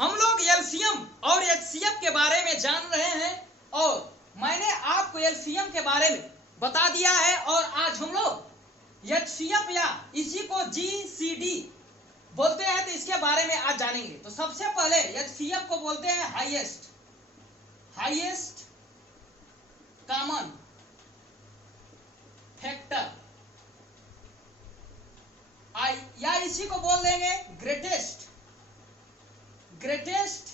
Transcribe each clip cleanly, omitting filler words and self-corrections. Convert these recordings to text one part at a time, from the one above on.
हम लोग एलसीएम और एचसीएफ के बारे में जान रहे हैं और मैंने आपको एलसीएम के बारे में बता दिया है और आज हम लोग एचसीएफ या इसी को जीसीडी बोलते हैं तो इसके बारे में आज जानेंगे। तो सबसे पहले एचसीएफ को बोलते हैं हाईएस्ट कॉमन फैक्टर या इसी को बोल देंगे ग्रेटेस्ट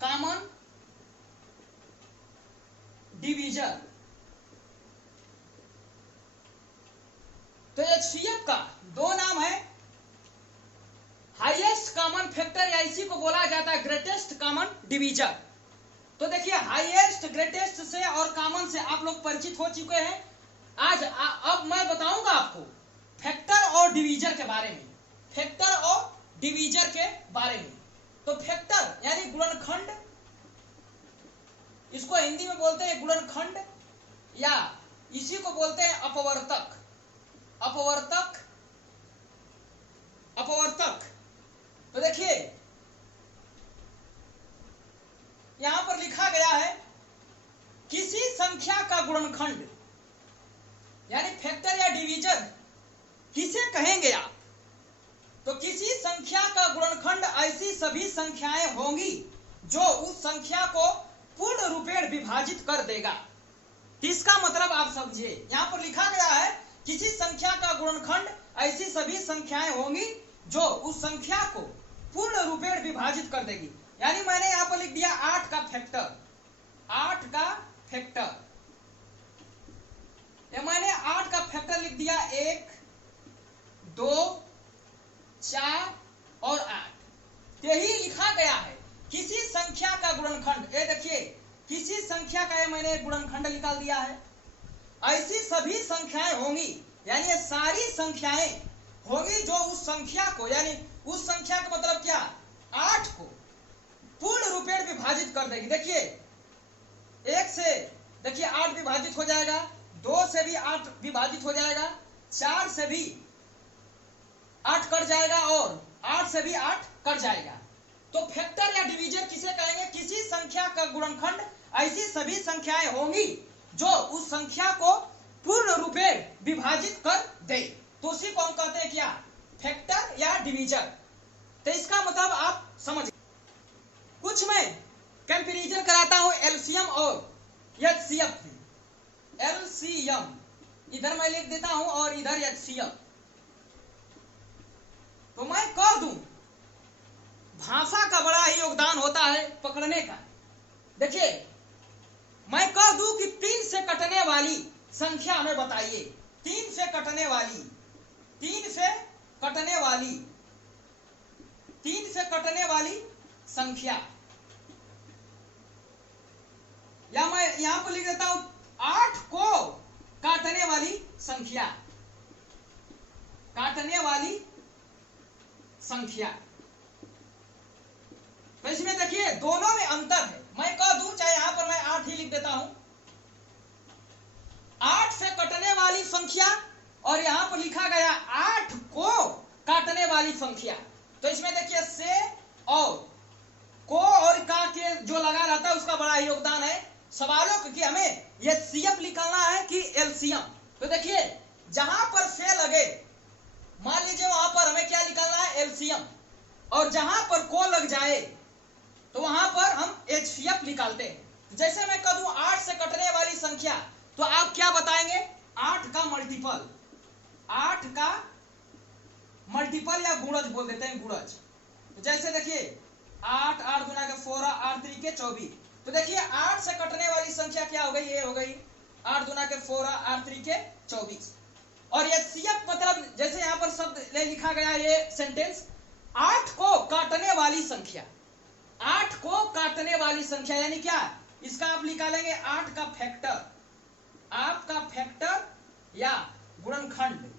कॉमन डिवीजर। तो एचसीएफ का दो नाम है, हाईएस्ट कॉमन फैक्टर या इसी को बोला जाता है ग्रेटेस्ट कॉमन डिवीजर। तो देखिए हाईएस्ट, ग्रेटेस्ट से और कॉमन से आप लोग परिचित हो चुके हैं। आज अब मैं बताऊंगा आपको फैक्टर और डिवीजर के बारे में, फैक्टर और डिवीजर के बारे में। तो फैक्टर यानी गुणनखंड, इसको हिंदी में बोलते हैं गुणनखंड या इसी को बोलते हैं अपवर्तक। तो देखिए यहां पर लिखा गया है किसी संख्या का गुणनखंड, यानी फैक्टर या डिवीजर किसे कहेंगे आप? तो किसी संख्या का गुणनखंड ऐसी सभी संख्याएं होंगी जो उस संख्या को पूर्ण रूपेण विभाजित कर देगा। इसका मतलब आप समझिए, यहां पर लिखा गया है किसी संख्या का गुणनखंड ऐसी सभी संख्याएं होंगी जो उस संख्या को पूर्ण रूपेण विभाजित कर देगी। यानी मैंने यहां पर लिख दिया 8 का फैक्टर, या मैंने 8 का फैक्टर लिख दिया 1, 2, 4 और 8। यही लिखा गया है किसी संख्या का गुणनखंड। ये देखिए किसी संख्या का मैंने गुणनखंड निकाल दिया है। ऐसी सभी संख्याएं होंगी, यानी ये सारी संख्याएं होंगी जो उस संख्या को, यानी उस संख्या का मतलब क्या, 8 को पूर्ण रूपेण विभाजित कर देगी। देखिए 1 से देखिए 8 विभाजित हो जाएगा, 2 से भी 8 विभाजित हो जाएगा, 4 से भी 8 कट जाएगा और 8 से भी 8 कट जाएगा। तो फैक्टर या डिवीजर किसे कहेंगे? किसी संख्या का गुणनखंड ऐसी सभी संख्याएं होंगी जो उस संख्या को पूर्ण रूपेण विभाजित कर दे, तो उसी को हम कहते हैं क्या, फैक्टर या डिवीजर। तो इसका मतलब आप समझ। कुछ मैं कंपैरिजन कराता हूं एलसीएम और एचसीएफ। एलसीएम इधर मैं लिख देता हूं और इधर एचसीएफ। तो मैं कह दूं भाषा का बड़ा ही योगदान होता है पकड़ने का। देखिए मैं कह दूं कि 3 से कटने वाली संख्या हमें बताइए, 3 से कटने वाली संख्या, या मैं यहां पर लिख देता हूं 8 को काटने वाली संख्या। तो इसमें देखिए दोनों में अंतर है। मैं कह दूं, चाहे यहां पर मैं 8 ही लिख देता हूं, 8 से कटने वाली संख्या और यहां पर लिखा गया 8 को काटने वाली संख्या। तो इसमें देखिए से और को और का के जो लगा रहता है उसका बड़ा योगदान है सवालों कि हमें एचसीएफ निकालना है कि एलसीएम। तो देखिए जहां पर से लगे, मान लीजिए वहां पर हमें क्या निकालना है, एलसीएम, और जहां पर को लग जाए तो वहां पर हम एचसीएफ निकालते हैं। जैसे मैं कह दूं 8 से कटने वाली संख्या, तो आप क्या बताएंगे, 8 का मल्टीपल या गुणज बोल देते हैं, गुणज। तो जैसे देखिए 8 गुना के 4, 8 3 24। तो देखिए 8 से कटने वाली संख्या क्या हो गई, ये हो गई 8 गुना के 4, 8 3 24। और एचसीएफ मतलब जैसे यहां पर शब्द लिखा गया ये सेंटेंस, 8 को काटने वाली संख्या, 8 को काटने वाली संख्या यानी क्या, इसका आप निकालेंगे 8 का फैक्टर या गुणनखंड।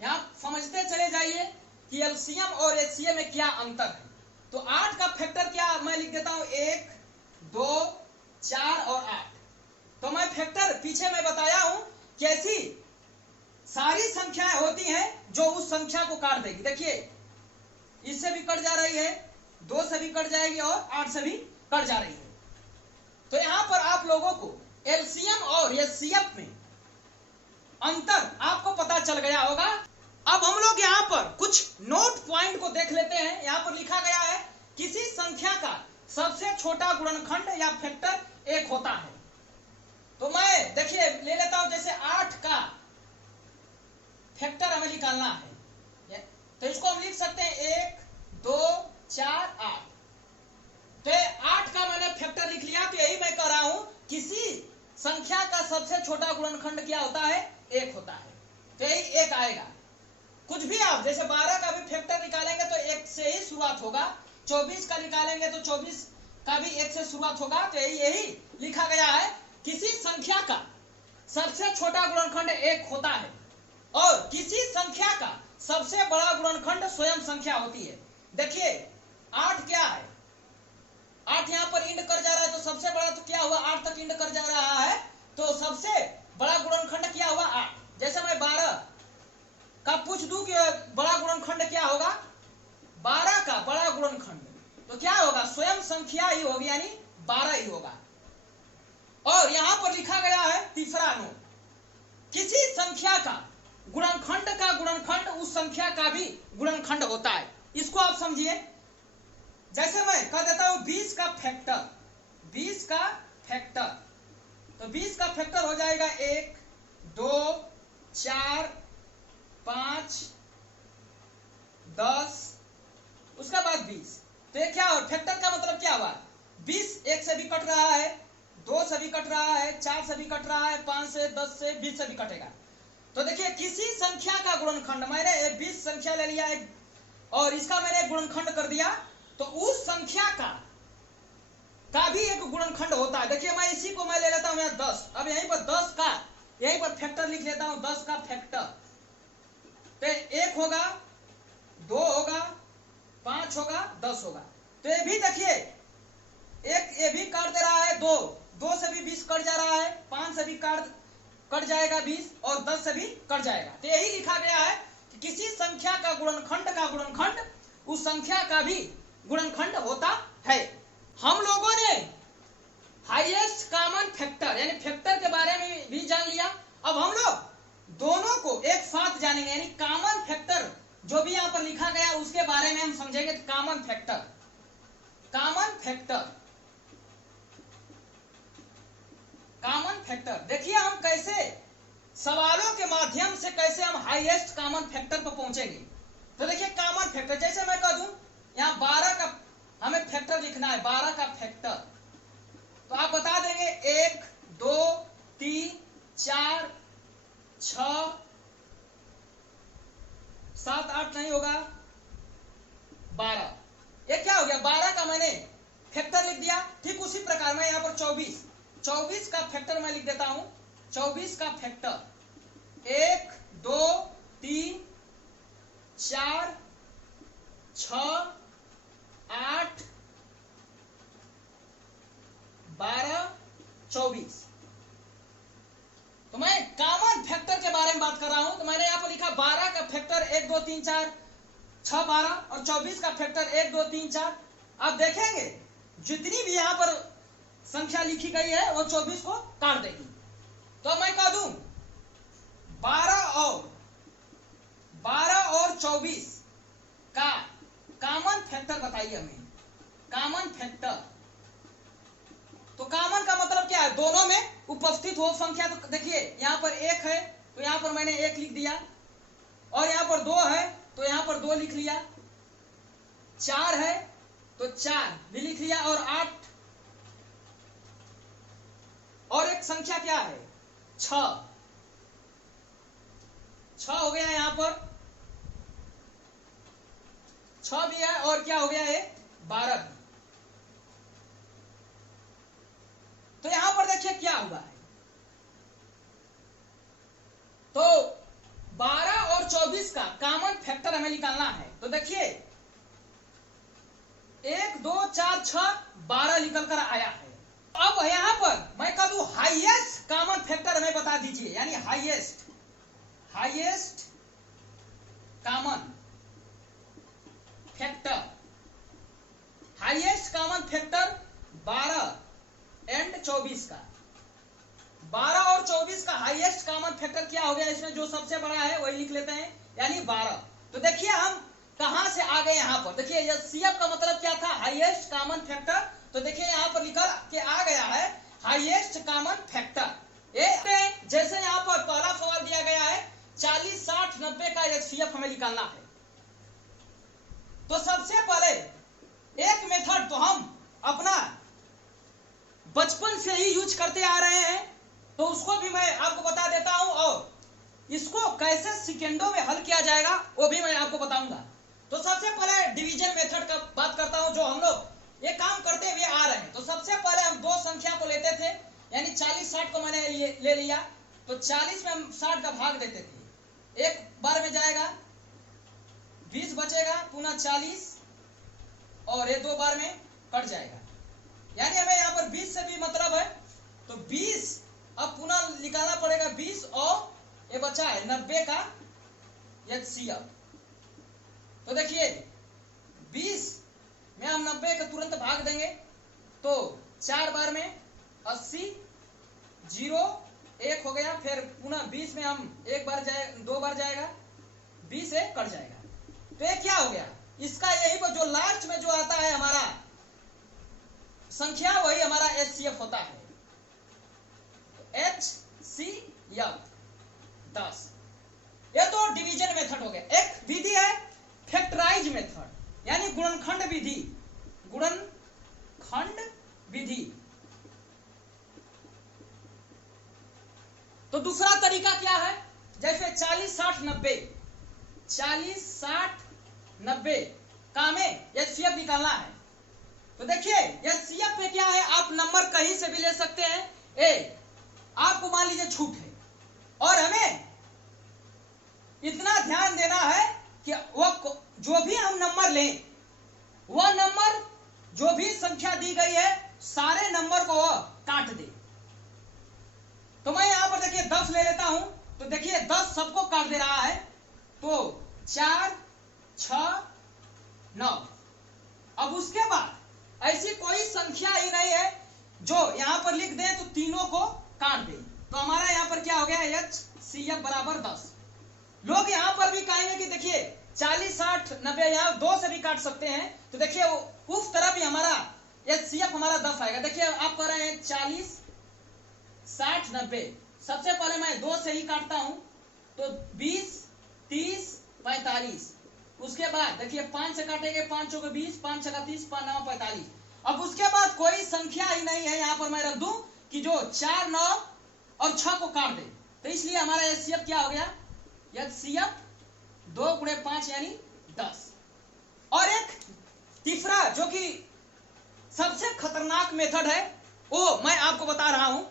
यहां समझते चले जाइए कि एलसीएम और एचसीएफ में क्या अंतर है। तो 8 का फैक्टर क्या, मैं लिख देता हूं 1, 2, 4 और 8। तो मैं फैक्टर पीछे मैं बताया हूं कैसी सारी संख्याएं होती हैं जो उस संख्या को काट देगी। देखिए कट जा रही है, 2 से भी कट जाएगी और 8 से भी कट जा रही है। तो यहां पर आप लोगों को एलसीएम और एचसीएफ में अंतर आपको पता चल गया होगा। अब हम लोग यहाँ पर कुछ नोट पॉइंट को देख लेते हैं। यहाँ पर लिखा गया है किसी संख्या का सबसे छोटा गुणनखंड या फैक्टर 1 होता है। तो मैं देखिए ले लेता हूं, जैसे 8 का फैक्टर हमें निकालना है, तो इसको हम लिख सकते हैं 1 2 4 8। तो 8 का मैंने फैक्टर लिख लिया। तो यही मैं कह रहा हूं, किसी संख्या का सबसे छोटा गुणनखंड क्या होता है? 1 होता है। तो यही 1 आएगा। कुछ भी आप जैसे 12 का भी फैक्टर निकालेंगे तो 1 से ही शुरुआत होगा, 24 का निकालेंगे तो 24 का भी 1 से शुरुआत होगा। तो यही लिखा गया है, किसी संख्या का सबसे छोटा गुणनखंड 1 होता है और किसी संख्या का सबसे बड़ा गुणनखंड स्वयं संख्या होती है। देखिए 8 क्या है? 8 यहाँ पर इंड कर जा रहा है, तो सबसे बड़ा तो क्या हुआ? 8 तक इंड कर जा रहा है, तो सबसे बड़ा गुणनखंड क्या हुआ? 8। जैसे मैं 12 का पूछ दूं कि बड़ा गुणनखंड क्या होगा? 12 का बड़ा गुणनखंड तो क्या होगा? स्वयं संख्या ही होगी, यानी 12 ही होगा। और यहां पर लिखा गया है तीसरा नोट, किसी संख्या का गुणनखंड उस संख्या का भी गुणनखंड होता है। इसको आप समझिए। जैसे मैं कह देता हूं 20 का फैक्टर, 20 का फैक्टर, तो 20 का फैक्टर हो जाएगा 1 2 4 5 10, उसके बाद 20। तो ये क्या हो? फैक्टर का मतलब क्या हुआ? 20 1 से भी कट रहा है, 2 से भी कट रहा है, 4 से भी कट रहा है, 5 से, 10 से, 20 से भी कटेगा। तो देखिए किसी संख्या का गुणनखंड, मैंने 20 संख्या ले लिया और इसका मैंने गुणनखंड कर दिया, तो उस संख्या का भी एक गुणनखंड होता है। देखिए मैं इसी को मैं ले लेता हूं यहाँ 10। अब यहीं पर 10 का यहीं पर फैक्टर लिख लेता हूं, 10 का फैक्टर। तो 1 होगा, 2 होगा, 5 होगा, 10 होगा। तो ये भी देखिए एक ये भी काट दे रहा है, 2 से भी 20 कट जा रहा है, 5 से भी कट जाएगा 20 और 10 से भी कट जाएगा। तो यही लिखा गया है कि किसी संख्या का गुणनखंड उस संख्या का भी गुणनखंड होता है। हम लोगों ने हाईएस्ट कॉमन फैक्टर यानी फैक्टर के बारे में भी जान लिया। अब हम लोग दोनों को एक साथ जानेंगे, यानी कॉमन फैक्टर जो भी यहां पर लिखा गया उसके बारे में हम समझेंगे। कॉमन फैक्टर देखिए हम कैसे सवालों के माध्यम से कैसे हम हाईएस्ट कॉमन फैक्टर पर पहुंचेंगे। तो देखिए कॉमन फैक्टर, जैसे मैं कह दूं यहां 12 का हमें फैक्टर लिखना है, 12 का फैक्टर, तो आप बता देंगे 1 2 3 4 6 7 8 नहीं होगा, 12। ये क्या हो गया? 12 का मैंने फैक्टर लिख दिया। ठीक उसी प्रकार मैं यहां पर 24 का फैक्टर मैं लिख देता हूं। 24 का फैक्टर 1 2 3 4 6 8 12 24। तो मैं कॉमन फैक्टर के बारे में बात कर रहा हूं। तो मैंने यहां पर लिखा 12 का फैक्टर 1 2 3 4 6 12 और 24 का फैक्टर 1 2 3 4। आप देखेंगे जितनी भी यहां पर संख्या लिखी गई है वो 24 को काट देगी। तो मैं कह दूं 12 और 24 का कॉमन फैक्टर बताइए हमें। कॉमन फैक्टर तो कॉमन का मतलब क्या है? दोनों में उपस्थित हो संख्या। तो देखिए यहां पर 1 है तो यहां पर मैंने 1 लिख दिया, और यहां पर 2 है तो यहां पर 2 लिख लिया, 4 है तो 4 भी लिख लिया, और 8 और एक संख्या क्या है? 6 हो गया यहां पर, 6 भी है, और क्या हो गया है? 12 भी। तो यहां पर देखिए क्या हुआ है, तो 12 और 24 का कॉमन फैक्टर हमें निकालना है। तो देखिए 1 2 4 6 12 निकल कर आया है। अब यहां पर मैं कह दूं हाईएस्ट कॉमन फैक्टर हमें बता दीजिए, यानी highest common factor common factor 12 and 24 का, 12 और 24 का हाईएस्ट कॉमन फैक्टर क्या हो गया, इसमें जो सबसे बड़ा है वही लिख लेते हैं, यानी 12। तो देखिए हम कहां से आ गए यहाँ पर, देखिए एचसीएफ का मतलब क्या था, हाईएस्ट कॉमन फैक्टर। तो देखिए यहाँ पर लिखा के आ गया है हाईएस्ट कॉमन फैक्टर। जैसे यहाँ पर पहला सवाल दिया गया है 40, 60, 90 का एचसीएफ हमें निकालना है। तो सबसे पहले एक मेथड तो हम अपना बचपन से ही यूज करते आ रहे हैं, तो उसको भी मैं आपको बता देता हूं, और इसको कैसे सेकेंडों में हल किया जाएगा वो भी मैं आपको बताऊंगा। तो सबसे पहले डिवीजन मेथड का बात करता हूं, जो हम लोग ये काम करते हुए आ रहे हैं। तो सबसे पहले हम दो संख्या को लेते थे, यानी 40, 60 को मैंने ले लिया, तो 40 में हम 60 का भाग देते थे, एक बार में जाएगा, 20 बचेगा, पुनः 40, और ये दो बार में कट जाएगा, यानी हमें यहाँ पर 20 से भी मतलब है। तो 20 अब पुनः निकालना पड़ेगा, 20 और ये बचा है 90 का एचसीएफ। तो देखिए 20 में हम 90 का तुरंत भाग देंगे, तो 4 बार में 80, 0 1 हो गया, फिर पुनः 20 में हम एक बार दो बार जाएगा, 20 से कट जाएगा। तो ये क्या हो गया, इसका यही पर जो लास्ट में जो आता है हमारा संख्या, वही हमारा एचसीएफ होता है, एचसीएफ 10। ये तो डिवीजन मेथड हो गया। एक विधि है फैक्टराइज मेथड, यानी गुणनखंड विधि, गुणनखंड विधि। तो दूसरा तरीका क्या है, जैसे 40, 60, 90, 40, 60, 90 का हमें एचसीएफ निकालना है। तो देखिए एचसीएफ में क्या है, आप नंबर कहीं से भी ले सकते हैं। आपको मान लीजिए छूट है, और हमें इतना ध्यान देना है कि वो जो भी हम नंबर लें, वह नंबर जो भी संख्या दी गई है, सारे नंबर को वह काट दे। तो मैं यहां पर देखिए 10 ले लेता हूं, तो देखिए 10 सबको काट दे रहा है, तो 4, 6, 9। अब उसके बाद ऐसी कोई संख्या ही नहीं है जो यहां पर लिख दे तो तीनों को काट दे। तो हमारा यहां पर क्या हो गया, एचसीएफ बराबर 10। लोग यहां पर भी कहेंगे कि देखिए 40, 60, 90 यहां 2 से भी काट सकते हैं, तो देखिए उस तरफ भी हमारा एचसीएफ हमारा 10 आएगा। देखिए आप कह रहे हैं 40, 60, 90, सबसे पहले मैं 2 से ही काटता हूं, तो 20, 30, 45। उसके बाद देखिए 5 से काटेंगे, 5 चौके 20, 5 छक्का 30, 5 9 45। अब उसके बाद कोई संख्या ही नहीं है, यहां पर मैं रख दूं कि जो 4, 9 और 6 को काट दे। तो इसलिए हमारा एचसीएफ क्या हो गया, एचसीएफ 2 गुणे 5 यानी 10। और एक तीसरा जो कि सबसे खतरनाक मेथड है, वो मैं आपको बता रहा हूं।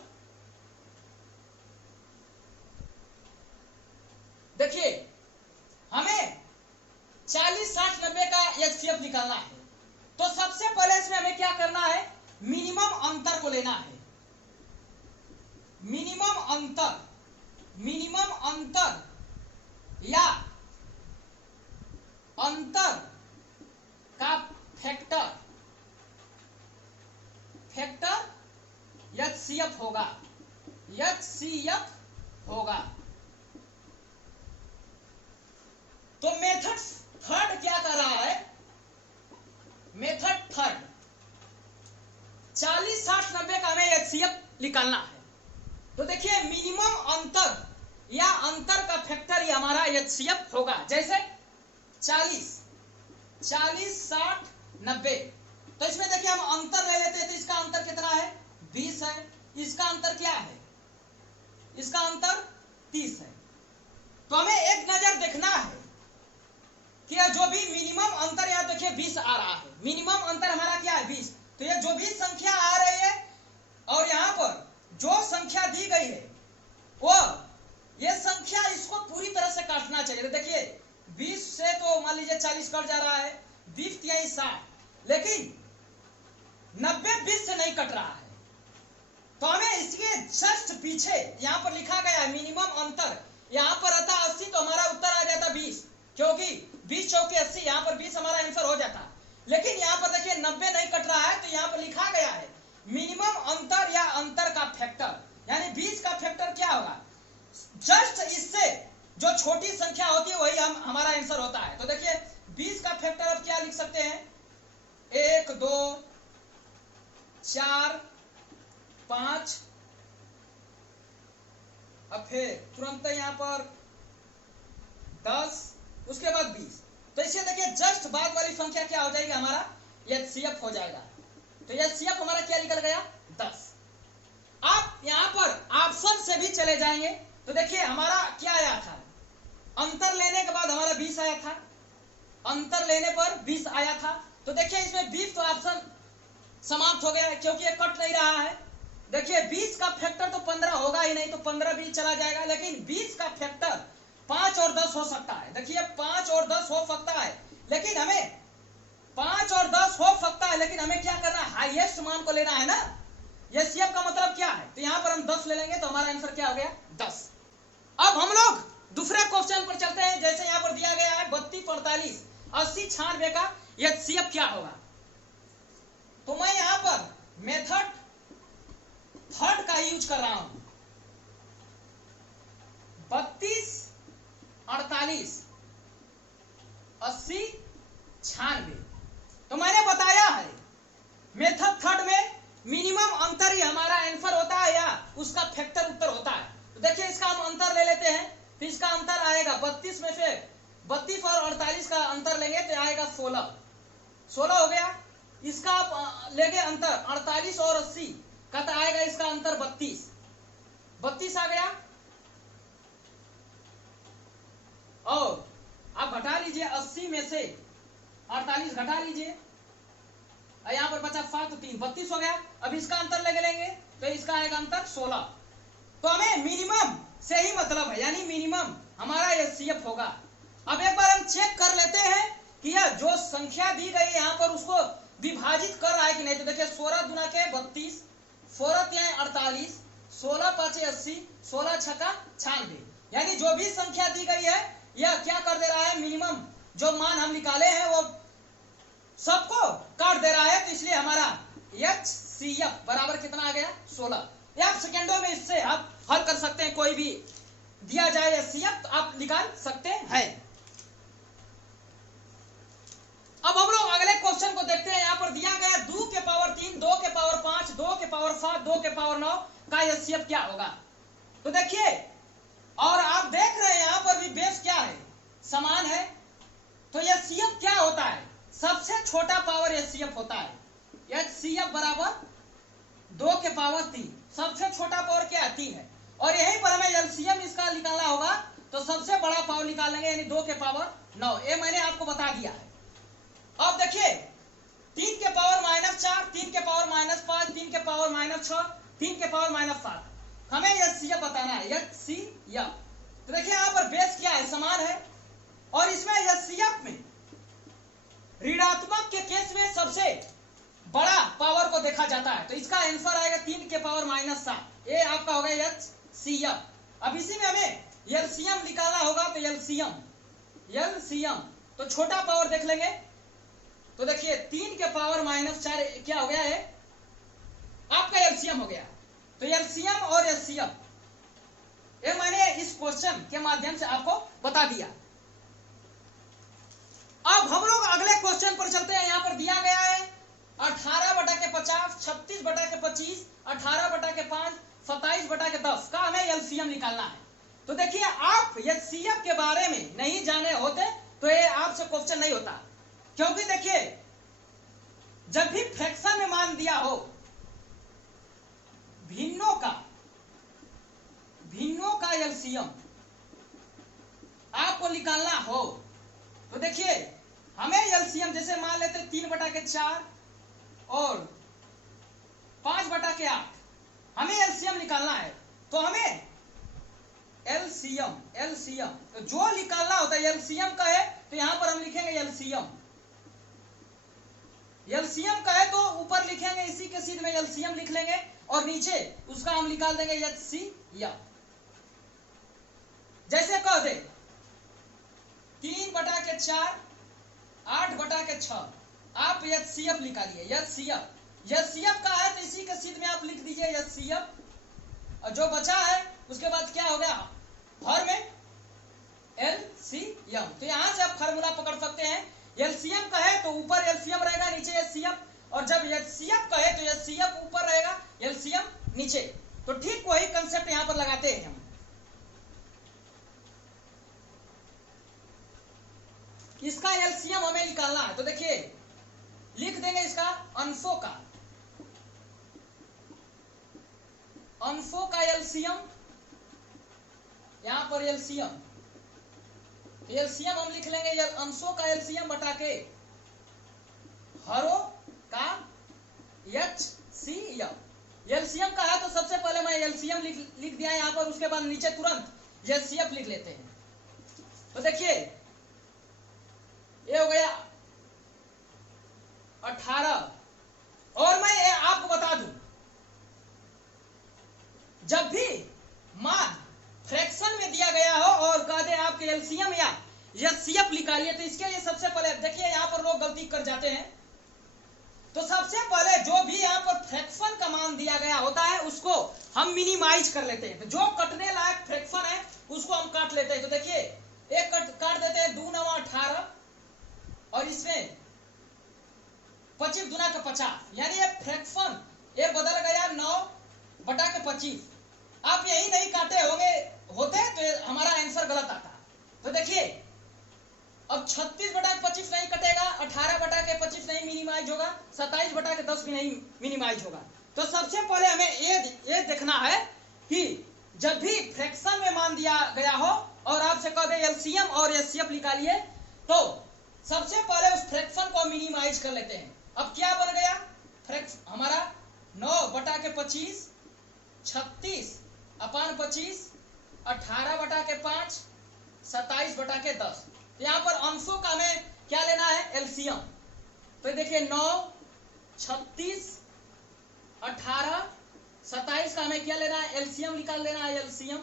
देखिए हमें 40, 60, 90 का एचसीएफ निकालना है, तो सबसे पहले इसमें हमें क्या करना है, मिनिमम अंतर को लेना है। मिनिमम अंतर या अंतर का फैक्टर एचसीएफ होगा, तो मेथड थर्ड क्या कर रहा है, मेथड थर्ड 40, 60, 90 का हमें एचसीएफ निकालना है। तो देखिए मिनिमम अंतर या अंतर का फैक्टर ही हमारा एचसीएफ होगा। जैसे 40, 60, 90, तो इसमें देखिए हम अंतर ले लेते हैं, तो इसका अंतर कितना है, 20 है। इसका अंतर क्या है, इसका अंतर 30 है। तो हमें एक नजर देखना है कि जो भी मिनिमम अंतर, यहाँ देखिए 20 आ रहा है, मिनिमम अंतर हमारा क्या है 20। तो ये जो भी संख्या आ रही है और यहाँ पर जो संख्या दी गई है, वो ये संख्या इसको पूरी तरह से काटना चाहिए। तो देखिए 20 से तो मान लीजिए 40 कट जा रहा है, 20 तिहाई 60, लेकिन 90 20 से नहीं कट रहा है। तो हमें इसके जस्ट पीछे यहाँ पर लिखा गया है मिनिमम अंतर, यहाँ पर आता 80, तो हमारा उत्तर आ जाता 20, क्योंकि 20 चौके 80, यहाँ पर 20 हमारा आंसर हो जाता। लेकिन यहाँ पर देखिए 90 नहीं कट रहा है, सकते हैं 1 2 4 5, अब फिर तुरंत यहाँ पर 10, उसके बाद 20। तो इसे देखिए जस्ट बाद वाली संख्या क्या हो जाएगी, हमारा एचसीएफ हो जाएगा। तो एचसीएफ हमारा क्या निकल गया, 10। आप यहाँ पर ऑप्शन से भी चले जाएंगे तो देखिए हमारा क्या आया था, अंतर लेने के बाद हमारा 20 आया था, अंतर लेने पर 20 आया था। तो देखिए इसमें 20 तो ऑप्शन समाप्त हो गया क्योंकि ये कट नहीं रहा है। देखिए 20 का फैक्टर तो 15 होगा ही नहीं, तो 15 20 चला जाएगा, लेकिन 20 का फैक्टर 5 और 10 हो सकता है। देखिए 5 और 10 हो सकता है, लेकिन हमें 5 और 10 हो सकता है, लेकिन हमें क्या करना है, हाईएस्ट मान को लेना है ना। ये सीएफ का मतलब क्या है, तो यहाँ पर हम 10 ले लेंगे तो हमारा आंसर क्या हो गया, 10। अब हम लोग दूसरे क्वेश्चन पर चलते हैं। जैसे यहाँ पर दिया गया है 32 48 80 96 का एचसीएफ क्या होगा। तो मैं यहाँ पर मेथड थर्ड का यूज कर रहा हूं। 32 48 80 96, तो मैंने बताया है मेथड थर्ड में मिनिमम अंतर ही हमारा आंसर होता है या उसका फैक्टर उत्तर होता है। तो देखिए इसका हम अंतर ले लेते हैं, तो इसका अंतर आएगा 32 में से 32 और 48 का अंतर लेंगे तो आएगा 16 हो गया। इसका आप लेंगे अंतर 48 और 80 का, तो आएगा इसका अंतर 32 आ गया। और आप घटा लीजिए 80 में से 48 घटा लीजिए, यहाँ पर बचा 7 तो 3 32 हो गया। अब इसका अंतर लेके लेंगे तो इसका आएगा अंतर 16। तो हमें मिनिमम से ही मतलब है, यानी मिनिमम हमारा एचसीएफ होगा। अब एक बार हम चेक कर लेते हैं कि यह जो संख्या दी गई यहाँ पर उसको विभाजित कर रहा है कि नहीं। तो देखिए 16 दूना के 32, 16 तिहाई 48, 16 पांचे 80, 16 छक्का 96, यानी जो भी संख्या दी गई है यह क्या कर दे रहा है, मिनिमम जो मान हम निकाले हैं वो सबको काट दे रहा है। तो इसलिए हमारा एचसीएफ बराबर कितना आ गया, 16। या सेकेंडों में इससे आप हल कर सकते हैं, कोई भी दिया जाए एचसीएफ तो आप निकाल सकते हैं। अब हम लोग अगले क्वेश्चन को देखते हैं। यहाँ पर दिया गया 2 के पावर 3, 2 के पावर 5, 2 के पावर 7, 2 के पावर 9 का एचसीएफ क्या होगा। तो देखिए, और आप देख रहे हैं यहाँ पर भी बेस क्या है, समान है। तो एचसीएफ क्या होता है, सबसे छोटा पावर एचसीएफ होता है। एचसीएफ बराबर 2 के पावर 3, सबसे छोटा पावर क्या है, 3 है। और यहीं पर हमें एलसीएम इसका निकालना होगा, तो सबसे बड़ा पावर निकालेंगे, यानी 2 के पावर 9। ये मैंने आपको बता दिया है। अब देखिए 3 के पावर -4, 3 के पावर -5, 3 के पावर -6, 3 के पावर -7, हमें एचसीएफ बताना है, एचसीएफ। तो देखिए यहाँ पर बेस क्या है, समान है। और इसमें एचसीएफ में ऋणात्मक के केस में सबसे बड़ा पावर को देखा जाता है। तो इसका आंसर आएगा 3 के पावर -7, ये आपका होगा एचसीएफ। अब इसी में हमें एलसीएम निकालना होगा, तो एलसीएम तो छोटा पावर देख लेंगे। तो देखिए 3 के पावर -4 क्या हो गया है, आपका एलसीएम हो गया। तो एलसीएम और एचसीएफ ये मैंने इस क्वेश्चन के माध्यम से आपको बता दिया। अब हम लोग अगले क्वेश्चन पर चलते हैं। यहाँ पर दिया गया है 18/50, 36/25, 18/5, 27/10 का हमें एलसीएम निकालना है। तो देखिए आप एचसीएफ के बारे में नहीं जाने होते तो ये आपसे क्वेश्चन नहीं होता, क्योंकि देखिए जब भी फ्रैक्शन में मान दिया हो, भिन्नों का एलसीएम आपको निकालना हो, तो देखिए हमें एलसीएम जैसे मान लेते 3/4 और 5/8, हमें एलसीएम निकालना है। तो हमें एलसीएम तो जो निकालना होता है एलसीएम का है, तो यहां पर हम लिखेंगे एलसीएम का है तो ऊपर लिखेंगे इसी के सीध में एलसीएम लिख लेंगे, और नीचे उसका हम निकाल देंगे एचसीएफ। जैसे कह दे 3/4, 8/6, आप एचसीएफ निकालिए। एचसीएफ का है तो इसी के सीध में आप लिख दीजिए एचसीएफ, और जो बचा है उसके बाद क्या हो गया, हर में एलसीएम। तो यहां से आप फार्मूला पकड़ सकते हैं। एलसीएम का है तो ऊपर एलसीएम रहेगा, नीचे एचसीएफ, और जब एचसीएफ कहे तो एचसीएफ ऊपर रहेगा, एलसीएम नीचे। तो ठीक वही कंसेप्ट यहां पर लगाते हैं हम। इसका एलसीएम हमें निकालना है, तो देखिए लिख देंगे इसका अंशों का एलसीएम, यहां पर एलसीएम हम लिख लेंगे अंशों का एलसीएम बटा के हरों का एचसीएफ। एलसीएम का है तो सबसे पहले मैं एलसीएम लिख दिया यहां पर, उसके बाद नीचे तुरंत एचसीएफ लिख लेते हैं। तो देखिए ये हो गया 18। और मैं आपको बता दूं, जब भी मान फ्रैक्शन में दिया गया हो और कह दे आपके एलसीएम या एचसीएफ निकालिए, तो इसके लिए सबसे पहले देखिए यहां पर लोग गलती कर जाते हैं। तो सबसे पहले जो भी यहां पर फ्रैक्शन का मान दिया गया होता है उसको हम मिनिमाइज कर लेते हैं। तो जो कटने लायक फ्रैक्शन है उसको हम काट लेते हैं। तो देखिए एक काट देते हैं 2 9 18, और इसमें 25 दूना का 50, यानी ये फ्रैक्शन ये बदल गया 9 बटा के 25। आप यही नहीं काटे होते तो हमारा आंसर गलत आता। तो देखिए अब 36 बटा के 25 नहीं कटेगा, 18 बटा के 25 नहीं मिनिमाइज होगा, 27 बटा के 10 भी नहीं मिनिमाइज होगा। तो सबसे पहले हमें ये देखना है कि जब भी फ्रैक्शन में मान दिया गया हो और आपसे कह दे एलसीएम और एचसीएफ निकालिए, तो सबसे पहले उस फ्रैक्शन को मिनिमाइज कर लेते हैं। अब क्या बन गया हमारा 9 बटा के 25, 36 अपान 25, 18 बटा के 5, 27 बटा के 10। तो यहाँ पर अंशों का हमें क्या लेना है, एलसीएम। तो देखिए 9, 36, 18, 27 का हमें क्या लेना है, एलसीएम निकाल लेना है, एलसीएम।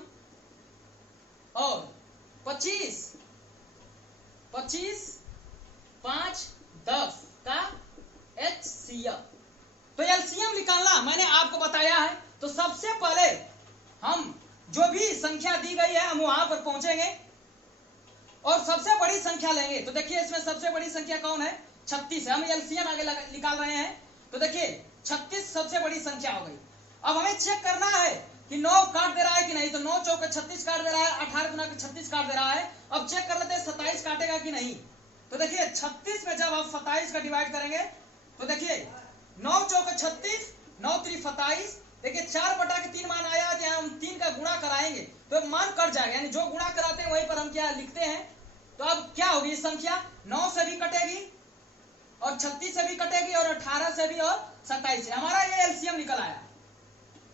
और 25, 5, 10 का एचसीएफ। तो एलसीएम निकालना मैंने आपको बताया है। तो सबसे पहले हम जो भी संख्या दी गई है हम वहां पर पहुंचेंगे और सबसे बड़ी संख्या लेंगे। तो देखिए इसमें सबसे बड़ी संख्या कौन है, 36 है। हम एलसीएम आगे निकाल रहे हैं। तो देखिए 36 सबसे बड़ी संख्या हो गई। अब हमें चेक करना है कि 9 काट दे रहा है कि नहीं। तो 9 चौके 36 काट दे रहा है, 18 गुना के 36 काट दे रहा है। अब चेक कर लेते हैं 27 काटेगा कि नहीं। तो देखिए 36 में जब आप 27 का डिवाइड करेंगे तो देखिए 9 चौके 36, 9 3 27। देखिए 4 बटा के 3 मान आया, हम 3 का गुणा कराएंगे तो मान कट जाएगा, यानी जो गुणा कराते हैं वहीं पर हम क्या लिखते हैं। तो अब क्या होगी संख्या, 9 से भी कटेगी और 36 से भी कटेगी और 18 से भी और 27 से। हमारा ये एलसीएम निकल आया।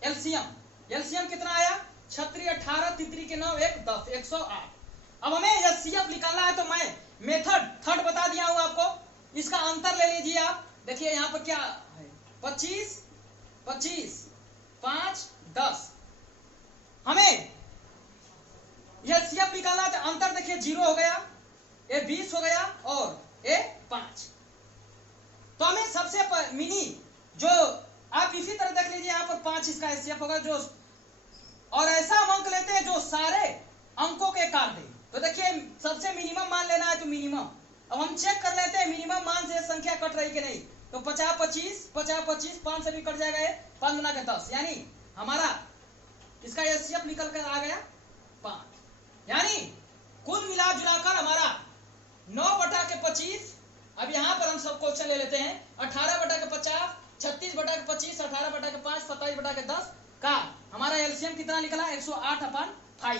एलसीएम कितना आया, 36 18 3 के 9 1 10 108। अब हमें एचसीएफ निकालना है। तो मैं मेथड थर्ड बता दिया हूं आपको, इसका अंतर ले लीजिए आप। देखिए यहां पर क्या है, 25 25 5 10। हमें एचसीएफ निकालना है तो अंतर देखिए 0 हो गया, ये 20 हो गया और ये 5। तो हमें सबसे मिनी जो आप इसी तरह देख लीजिए यहां पर 5 इसका एचसीएफ होगा, जो और ऐसा अंक लेते हैं जो सारे अंकों के काट दे। तो देखिए सबसे मिनिमम मान लेना है तो मिनिमम। अब हम चेक कर लेते हैं मिनिमम मान से संख्या कट रही कि नहीं। तो 50 25 50 25 5 से भी कट जाएगा, ये 5 गुना के 10, यानी हमारा इसका एचसीएफ निकल कर आ गया 5। यानी कुल मिला जुलाकर हमारा 9 बटा के 25। अब यहां पर हम सब क्वेश्चन ले लेते हैं। 18 बटा के 50, 36 बटा के 25, 18 बटा के 5, 27 बटा के 10 का हमारा एलसीएम कितना निकला, 108/5।